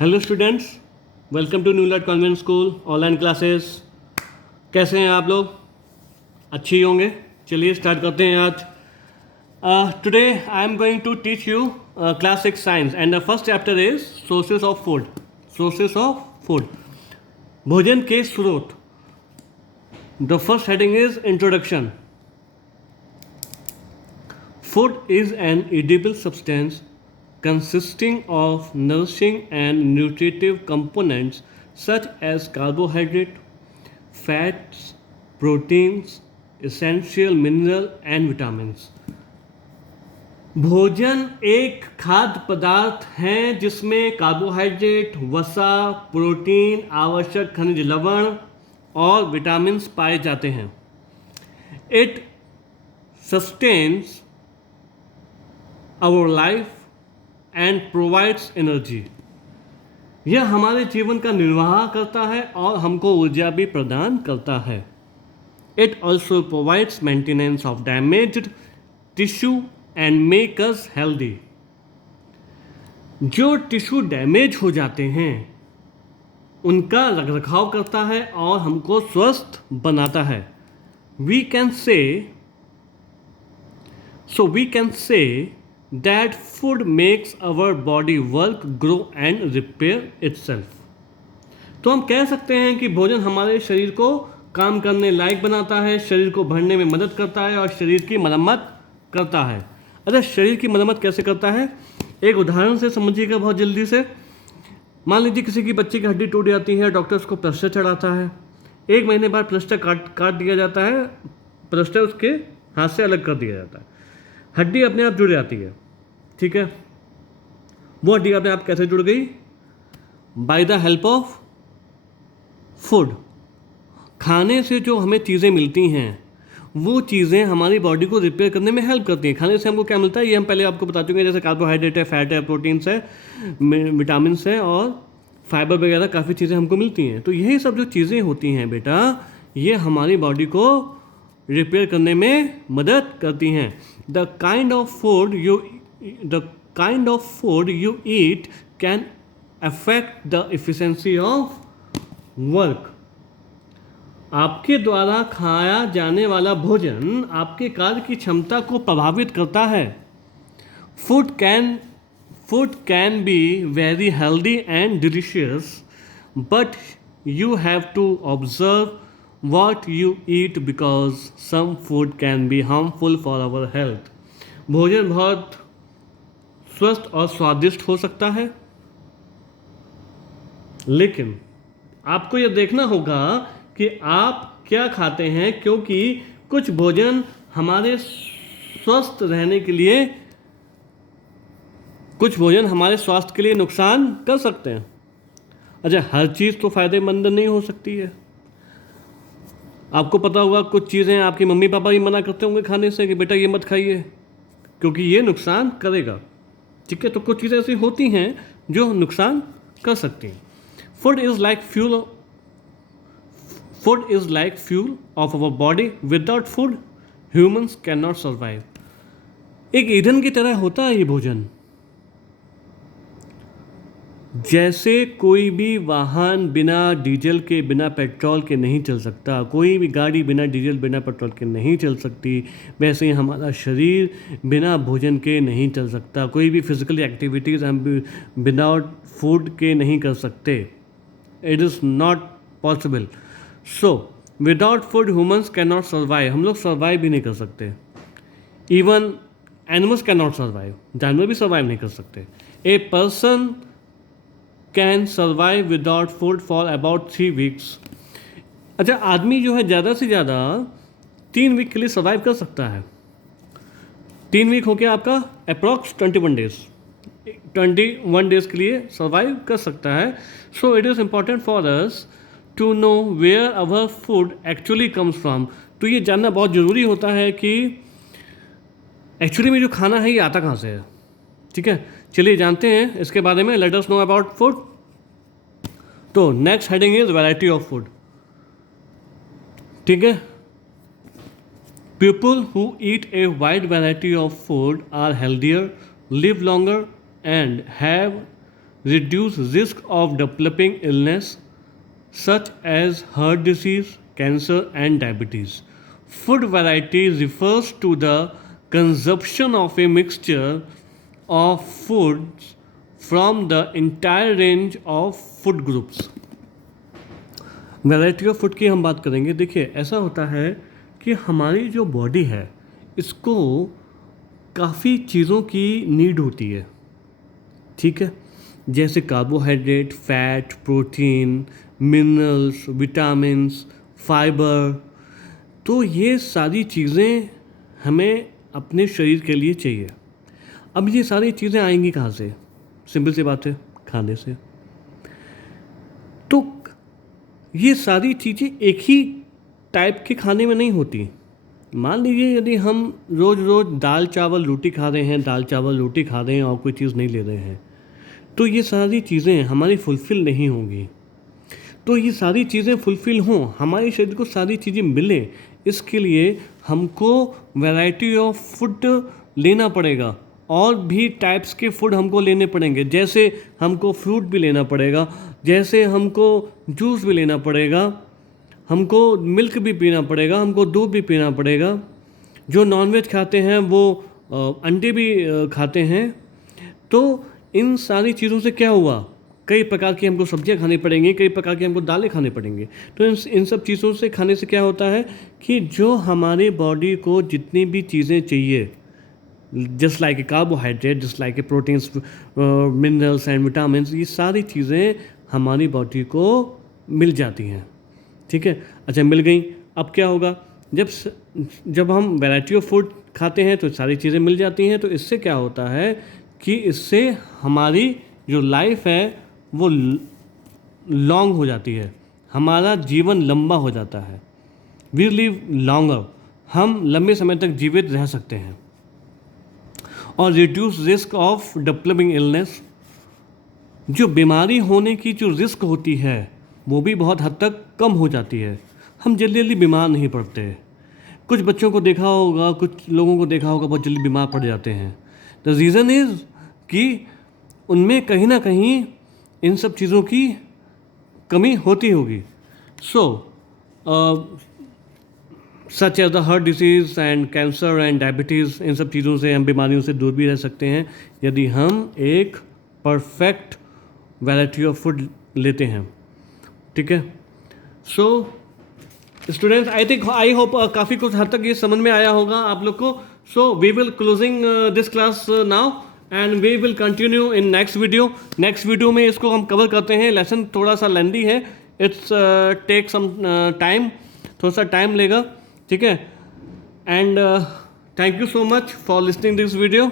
Hello students, welcome to Newland convent school online classes. कैसे हैं आप लोग? अच्छे ही होंगे। चलिए स्टार्ट करते हैं आज। Today I am going to teach you class 6 science and the first chapter is sources of food. Sources of food, भोजन के स्रोत। The first heading is introduction. Food is an edible substance consisting of nourishing and nutritive components such as carbohydrate, fats, proteins, essential mineral and vitamins. भोजन एक खाद्य पदार्थ है जिसमें carbohydrate, वसा, प्रोटीन, आवश्यक खनिज लवण और विटामिन्स पाए जाते हैं। It sustains our life and provides energy. यह हमारे जीवन का निर्वाह करता है और हमको ऊर्जा भी प्रदान करता है। It also provides maintenance of damaged tissue and make us healthy. जो टिश्यू डैमेज हो जाते हैं उनका रखरखाव करता है और हमको स्वस्थ बनाता है। We can say that food makes our body work, grow and repair itself. तो हम कह सकते हैं कि भोजन हमारे शरीर को काम करने लायक बनाता है, शरीर को भरने में मदद करता है और शरीर की मरम्मत करता है। अच्छा, शरीर की मरम्मत कैसे करता है? एक उदाहरण से समझिएगा बहुत जल्दी से। मान लीजिए किसी की बच्चे की हड्डी टूट जाती है, डॉक्टर उसको प्लास्टर चढ़ाता है। 1 महीने बाद प्लास्टर काट दिया जाता है, प्लास्टर उसके हाथ से अलग कर दिया जाता है, हड्डी अपने आप जुड़ जाती है। ठीक है, वो हड्डी अपने आप कैसे जुड़ गई? By the help of food. खाने से जो हमें चीज़ें मिलती हैं वो चीज़ें हमारी बॉडी को रिपेयर करने में हेल्प करती हैं। खाने से हमको क्या मिलता है ये हम पहले आपको बता चुके हैं, जैसे कार्बोहाइड्रेट है, फैट है, प्रोटीन्स है, विटामिन है और फाइबर वगैरह काफ़ी चीज़ें हमको मिलती हैं। तो यही सब जो चीज़ें होती हैं बेटा, ये हमारी बॉडी को रिपेयर करने में मदद करती हैं। The kind of food you eat can affect the efficiency of work. आपके द्वारा खाया जाने वाला भोजन आपके कार्य की क्षमता को प्रभावित करता है। Food can be very healthy and delicious, but you have to observe what you eat because some food can be harmful for our health. भोजन बहुत स्वस्थ और स्वादिष्ट हो सकता है, लेकिन आपको यह देखना होगा कि आप क्या खाते हैं, क्योंकि कुछ भोजन हमारे स्वस्थ रहने के लिए, कुछ भोजन हमारे स्वास्थ्य के लिए नुकसान कर सकते हैं। अच्छा, हर चीज़ तो फ़ायदेमंद नहीं हो सकती है। आपको पता होगा कुछ चीज़ें आपकी मम्मी पापा ही मना करते होंगे खाने से कि बेटा ये मत खाइए क्योंकि ये नुकसान करेगा। ठीक है, तो कुछ चीज़ें ऐसी होती हैं जो नुकसान कर सकती हैं। Food is like fuel of our body. Without food humans can not survive. एक ईंधन की तरह होता है ये भोजन। जैसे कोई भी वाहन बिना डीजल के, बिना पेट्रोल के नहीं चल सकता, कोई भी गाड़ी बिना डीजल, बिना पेट्रोल के नहीं चल सकती, वैसे ही हमारा शरीर बिना भोजन के नहीं चल सकता। कोई भी फिजिकल एक्टिविटीज़ हम विदाउट फूड के नहीं कर सकते। It is not possible. So without food humans can not survive. हम लोग सर्वाइव भी नहीं कर सकते। Even animals can not survive. जानवर भी सर्वाइव नहीं कर सकते। A person can survive without food for about 3 weeks। अच्छा, आदमी जो है ज़्यादा से ज़्यादा 3 वीक के लिए सर्वाइव कर सकता है। 3 वीक हो गया आपका अप्रॉक्स 21 डेज। 21 डेज के लिए सर्वाइव कर सकता है। So it is important for us to know where our food actually comes from. तो ये जानना बहुत ज़रूरी होता है कि एक्चुअली में जो खाना है ये आता कहाँ से है। ठीक है, चलिए जानते हैं इसके बारे में। Let us know about food. तो next heading is variety of food. ठीक है, people who eat a wide variety of food are healthier, live longer and have reduce risk of developing illness such as heart disease, cancer, and diabetes. Food variety refers to the consumption of a mixture of foods from the entire range of food groups. Variety of food की हम बात करेंगे. देखिए, ऐसा होता है कि हमारी जो बॉडी है इसको काफ़ी चीज़ों की नीड होती है, ठीक है. जैसे carbohydrate, fat, protein, minerals, vitamins, fibre. तो ये सारी चीज़ें हमें अपने शरीर के लिए चाहिए. अब ये सारी चीज़ें आएंगी कहाँ से? सिंपल सी बात है, खाने से. तो ये सारी चीज़ें एक ही टाइप के खाने में नहीं होती. मान लीजिए यदि हम रोज़ रोज़ दाल चावल रोटी खा रहे हैं, दाल चावल रोटी खा रहे हैं और कोई चीज़ नहीं ले रहे हैं, तो ये सारी चीज़ें हमारी फुलफ़िल नहीं होंगी. तो ये सारी चीज़ें फुलफ़िल हों, हमारे शरीर को सारी चीज़ें मिलें, इसके लिए हमको वैरायटी ऑफ फूड लेना पड़ेगा. और भी टाइप्स के फूड हमको लेने पड़ेंगे. जैसे हमको फ्रूट भी लेना पड़ेगा, जैसे हमको जूस भी लेना पड़ेगा, हमको मिल्क भी पीना पड़ेगा, हमको दूध भी पीना पड़ेगा. जो नॉनवेज खाते हैं वो अंडे भी खाते हैं. तो इन सारी चीज़ों से क्या हुआ, कई प्रकार की हमको सब्जियां खानी पड़ेंगी, कई प्रकार की हमको दालें खानी पड़ेंगी. तो इन सब चीज़ों से खाने से क्या होता है कि जो हमारे बॉडी को जितनी भी चीज़ें चाहिए, just like a carbohydrate, just like a proteins, minerals and vitamins, ये सारी चीज़ें हमारी बॉडी को मिल जाती हैं, ठीक है. अच्छा, मिल गई. अब क्या होगा, जब हम वैरायटी ऑफ फूड खाते हैं तो सारी चीज़ें मिल जाती हैं. तो इससे क्या होता है कि इससे हमारी जो लाइफ है वो लॉन्ग हो जाती है, हमारा जीवन लंबा हो जाता है. वी लिव लॉन्गर, हम लंबे समय तक जीवित रह सकते हैं. और reduce risk of developing illness, जो बीमारी होने की जो रिस्क होती है वो भी बहुत हद तक कम हो जाती है. हम जल्दी जल्दी बीमार नहीं पड़ते. कुछ बच्चों को देखा होगा, कुछ लोगों को देखा होगा बहुत जल्दी बीमार पड़ जाते हैं. द रीज़न इज़ कि उनमें कहीं ना कहीं इन सब चीज़ों की कमी होती होगी. So such as the heart disease and cancer and diabetes, इन सब चीज़ों से हम बीमारियों से दूर भी रह सकते हैं यदि हम एक परफेक्ट वैरायटी ऑफ फूड लेते हैं, ठीक है. सो स्टूडेंट्स, आई होप काफ़ी कुछ हद तक ये समझ में आया होगा आप लोग को. So we will closing this class now and we will continue in next video. Next video में इसको हम कवर करते हैं. लेसन थोड़ा सा लेंदी है, इट्स टेक सम टाइम, थोड़ा सा टाइम लेगा, ठीक है. And thank you so much for listening this video.